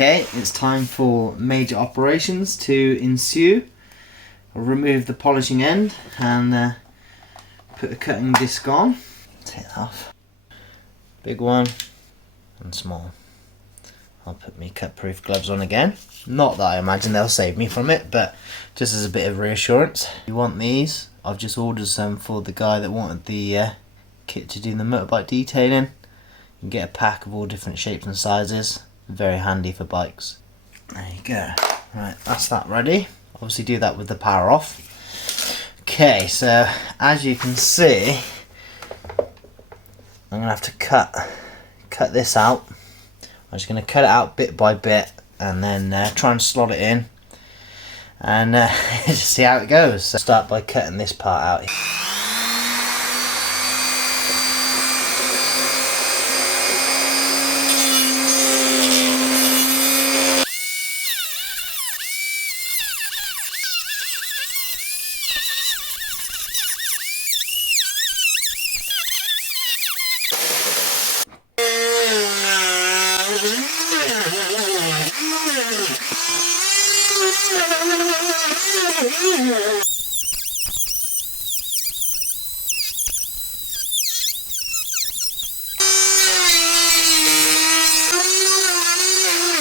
Okay, it's time for major operations to ensue. I'll remove the polishing end and put the cutting disc on. Take that off. Big one and small. I'll put my cut-proof gloves on again. Not that I imagine they'll save me from it, but just as a bit of reassurance. You want these? I've just ordered some for the guy that wanted the kit to do the motorbike detailing. You can get a pack of all different shapes and sizes. Very handy for bikes. There you go. Right, that's that ready. Obviously do that with the power off. Okay, so as you can see, I'm gonna have to cut this out. I'm just gonna cut it out bit by bit and then try and slot it in and just see how it goes. So start by cutting this part out.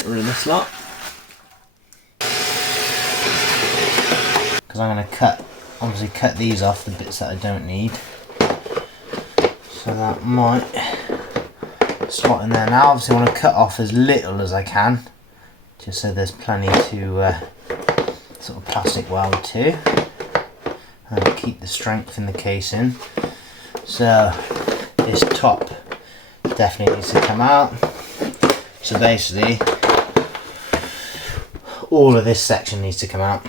Rid of this lot, because I'm going to obviously cut these off, the bits that I don't need, so that might slot in there. Now obviously I want to cut off as little as I can, just so there's plenty to sort of plastic weld to and keep the strength in the casing. So this top definitely needs to come out. So basically all of this section needs to come out.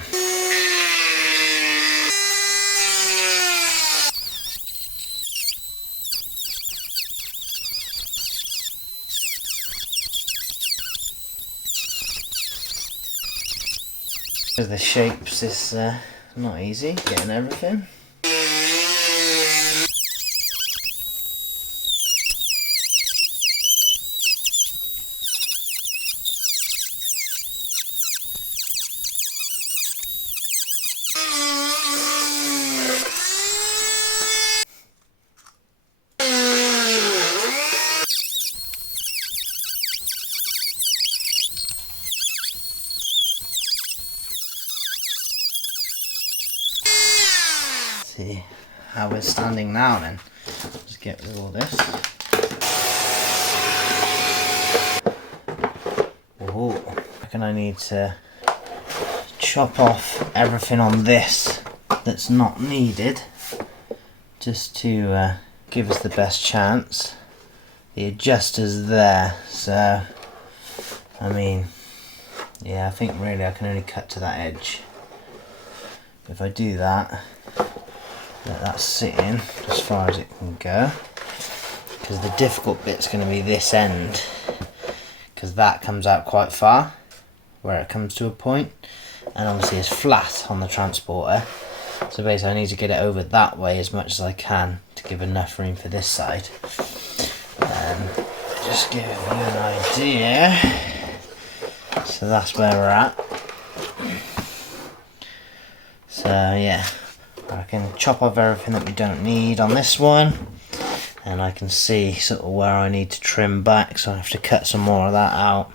The shapes is not easy getting everything. See how we're standing now then. Just get rid of all this. Oh, I reckon I need to chop off everything on this that's not needed, just to give us the best chance. The adjuster's there, so I mean, yeah, I think really I can only cut to that edge. If I do that, let that sit in as far as it can go, because the difficult bit's going to be this end, because that comes out quite far where it comes to a point, and obviously it's flat on the Transporter, so basically I need to get it over that way as much as I can to give enough room for this side. Just give you an idea, so that's where we're at. So yeah, I can chop off everything that we don't need on this one, and I can see sort of where I need to trim back, so I have to cut some more of that out.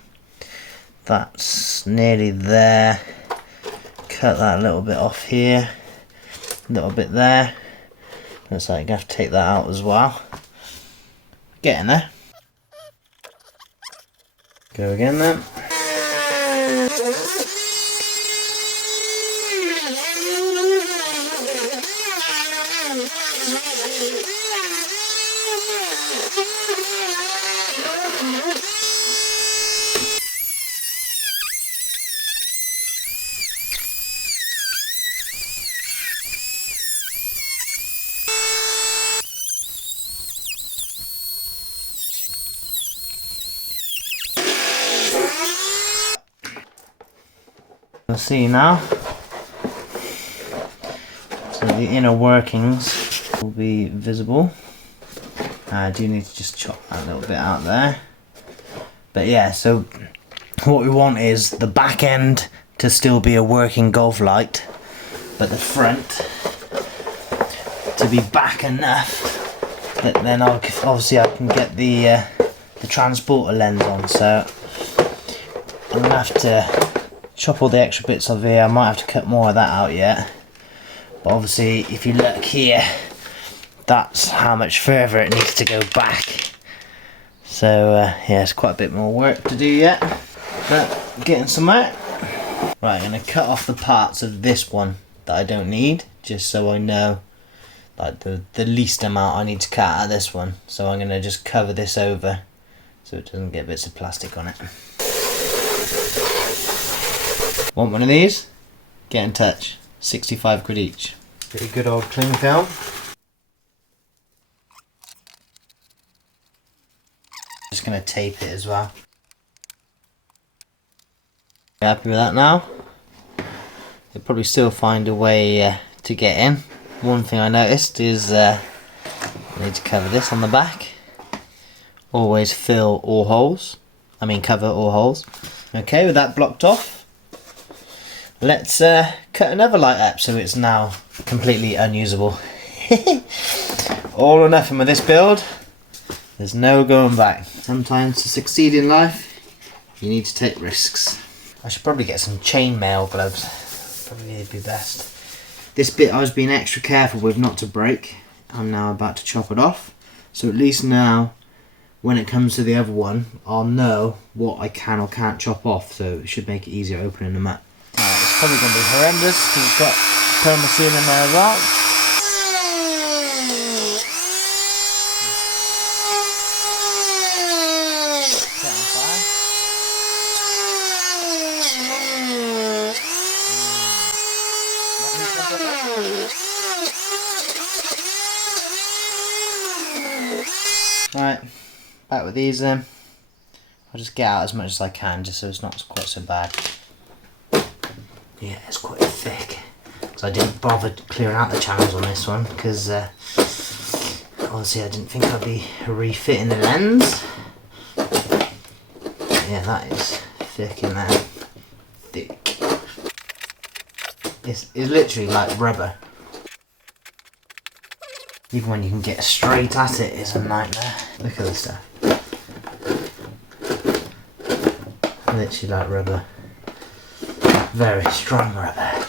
That's nearly there. Cut that a little bit off here, a little bit there. Looks like I'm going to have to take that out as well. Getting there. Go again then. You'll see now, so the inner workings will be visible. I do need to just chop that little bit out there, but yeah, so what we want is the back end to still be a working golf light, but the front to be back enough that then obviously I can get the transporter lens on. So I'm gonna have to chop all the extra bits off here. I might have to cut more of that out yet, but obviously if you look here, that's how much further it needs to go back. So yeah, it's quite a bit more work to do yet, but getting somewhere. Right, I'm going to cut off the parts of this one that I don't need, just so I know like the least amount I need to cut out of this one. So I'm going to just cover this over so it doesn't get bits of plastic on it. Want one of these? Get in touch. 65 quid each. Bit of good old cling film. Just going to tape it as well. Happy with that now? You'll probably still find a way to get in. One thing I noticed is I need to cover this on the back. Always fill all holes. Cover all holes. Okay, with that blocked off, let's cut another light up so it's now completely unusable. All or nothing with this build. There's no going back. Sometimes to succeed in life, you need to take risks. I should probably get some chainmail gloves. Probably be best. This bit I was being extra careful with not to break. I'm now about to chop it off. So at least now, when it comes to the other one, I'll know what I can or can't chop off. So it should make it easier opening them up. Alright, it's probably going to be horrendous because it's got permaseal in there as well. Right, back with these then. I'll just get out as much as I can just so it's not quite so bad. Yeah, it's quite thick. So I didn't bother clearing out the channels on this one because obviously I didn't think I'd be refitting the lens. Yeah, that is thick in there. Thick. It's literally like rubber. Even when you can get straight at it, it's a nightmare. Look at this stuff. Literally like rubber. Very strong rubber.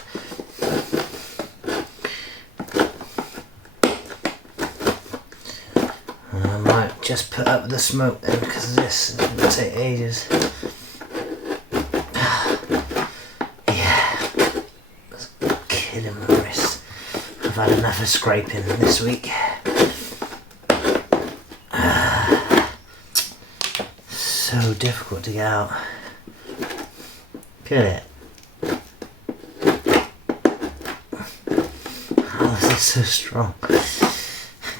I might just put up the smoke then because this is going to take ages. Yeah, that's killing my wrist. I've had enough of scraping this week. So difficult to get out. Look at it. How is this so strong?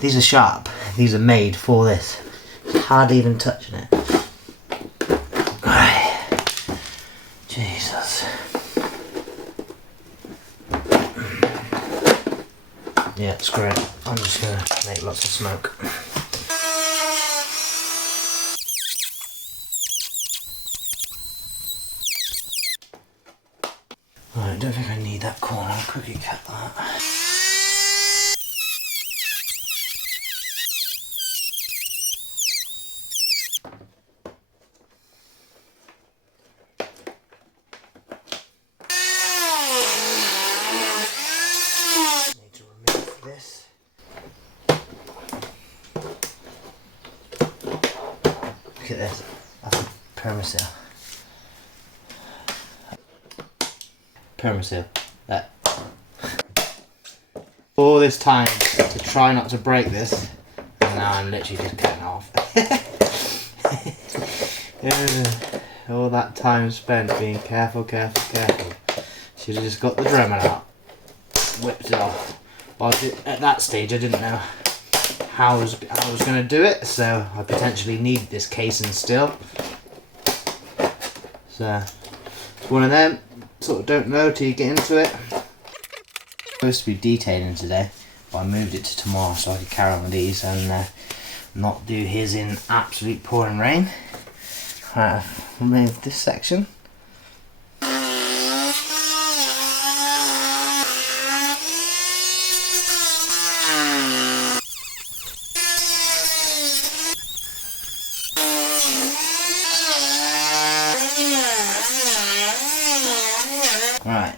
These are sharp. These are made for this. It's hardly even touching it. Jesus. Yeah, screw it. I'm just going to make lots of smoke. Right, I don't think I need that corner. I'll quickly cut that. Need to remove this. Look at this. That's a permaseal. Permaseal. That. All this time to try not to break this, and now I'm literally just cutting it off. All that time spent being careful. Should have just got the Dremel out, whipped it off. Well, at that stage I didn't know how I was going to do it, so I potentially need this casing still. So it's one of them. Sort of don't know till you get into it. Supposed to be detailing today, but I moved it to tomorrow so I could carry on with these and not do his in absolute pouring rain. Right, I've remove this section. Right,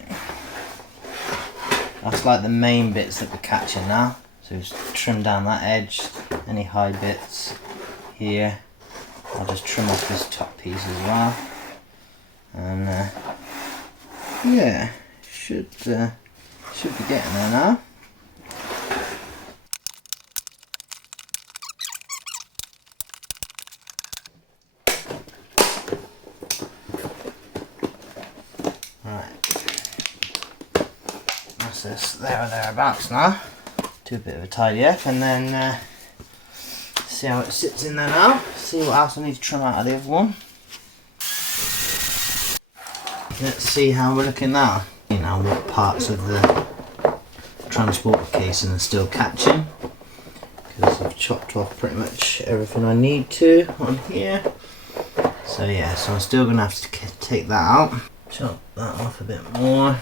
that's like the main bits that we're catching now. So just trim down that edge, any high bits here. I'll just trim off this top piece as well. And yeah, should be getting there now. That's this there or thereabouts now. Do a bit of a tidy up and then see how it sits in there now. See what else I need to trim out of the other one. Let's see how we're looking now. You know what parts of the transporter casing are still catching, because I've chopped off pretty much everything I need to on here. So yeah, so I'm still going to have to take that out. Chop that off a bit more.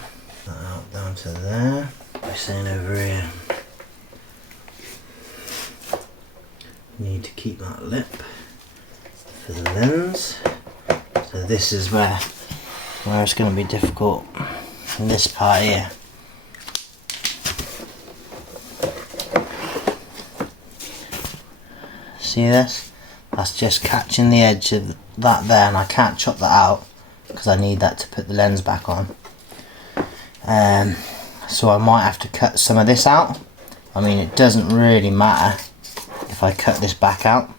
That out down to there. We're saying over here, need to keep that lip for the lens. So this is where it's going to be difficult in this part here. See this? That's just catching the edge of that there, and I can't chop that out because I need that to put the lens back on. So I might have to cut some of this out. I mean, it doesn't really matter if I cut this back out,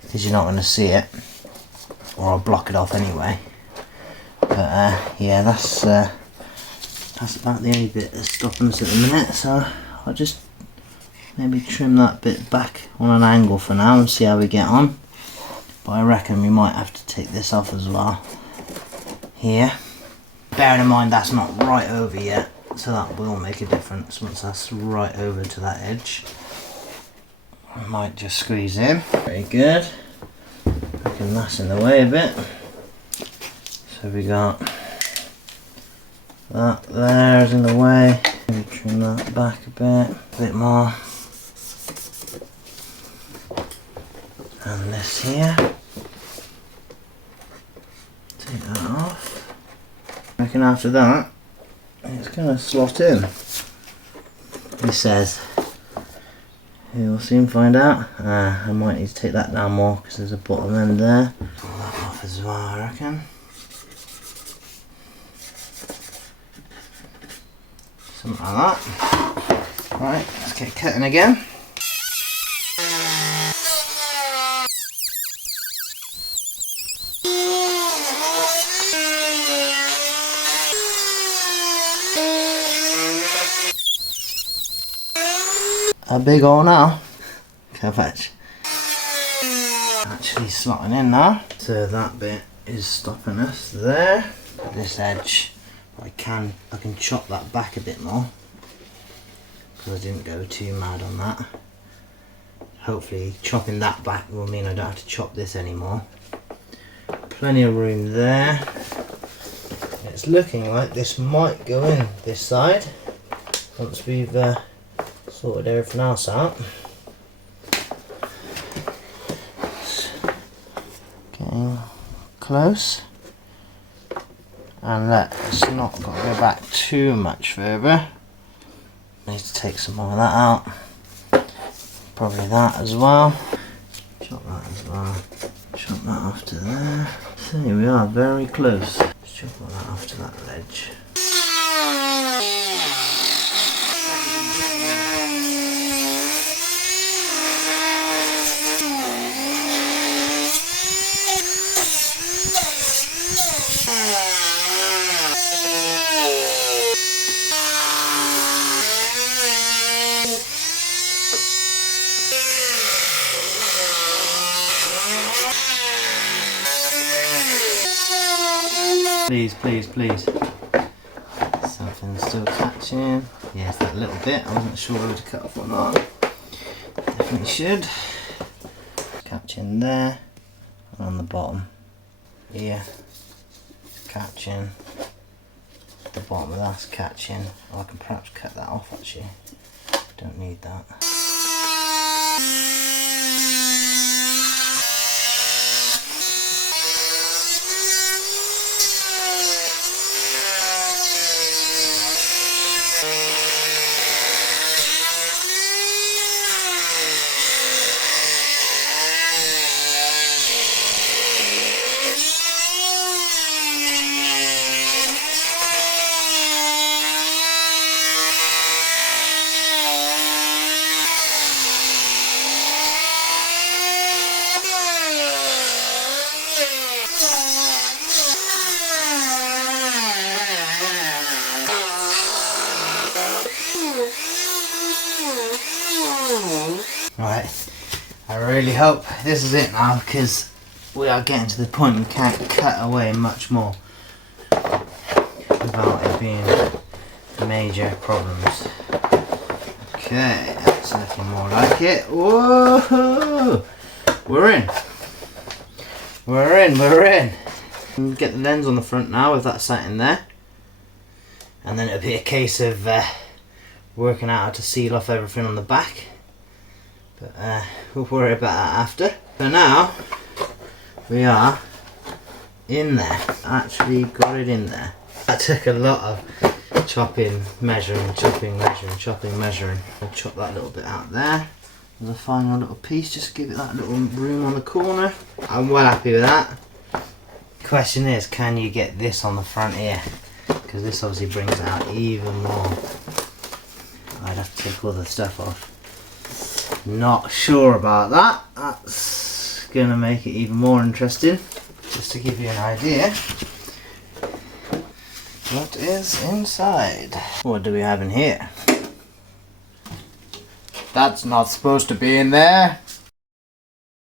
because you're not going to see it, or I'll block it off anyway. But yeah, that's about the only bit that's stopping us at the minute. So I'll just maybe trim that bit back on an angle for now and see how we get on. But I reckon we might have to take this off as well here. Bearing in mind that's not right over yet, so that will make a difference once that's right over to that edge. I might just squeeze in. Very good. I reckon that's in the way a bit. So we got that there is in the way. Maybe trim that back a bit more. And this here. Take that off. I reckon after that, it's going to slot in. He says. We'll soon find out. I might need to take that down more because there's a bottom end there. Pull that off as well, I reckon. Something like that. Right, let's get cutting again. A big hole now. Perfect. Actually slotting in now. So that bit is stopping us there. This edge, I can chop that back a bit more because I didn't go too mad on that. Hopefully chopping that back will mean I don't have to chop this anymore. Plenty of room there. It's looking like this might go in this side once we've sorted everything else out. Getting close, and let's not got to go back too much further. Need to take some more of that out. Probably that as well. Chop that as well. Chop that off to there. So here we are, very close. Let's chop all that off to that ledge. Please, please, please. Something's still catching. Yes, that little bit. I wasn't sure whether to cut off or not. Definitely should. Catching there and on the bottom. here is catching, the bottom of that's catching. Oh, I can perhaps cut that off actually, don't need that. Right, I really hope this is it now, because we are getting to the point we can't cut away much more without it being major problems. Okay, that's looking more like it. Whoa! We're in. We're in, we're in. Get the lens on the front now with that sat in there. And then it'll be a case of working out how to seal off everything on the back. But we'll worry about that after. So now we are in there. Actually got it in there. That took a lot of chopping, measuring, chopping, measuring, chopping, measuring. I'll chop that little bit out there. As a final little piece, just give it that little room on the corner. I'm well happy with that. Question is, can you get this on the front here? Because this obviously brings it out even more. I'd have to take all the stuff off. Not sure about that. That's gonna make it even more interesting. Just to give you an idea what is inside. What do we have in here? That's not supposed to be in there.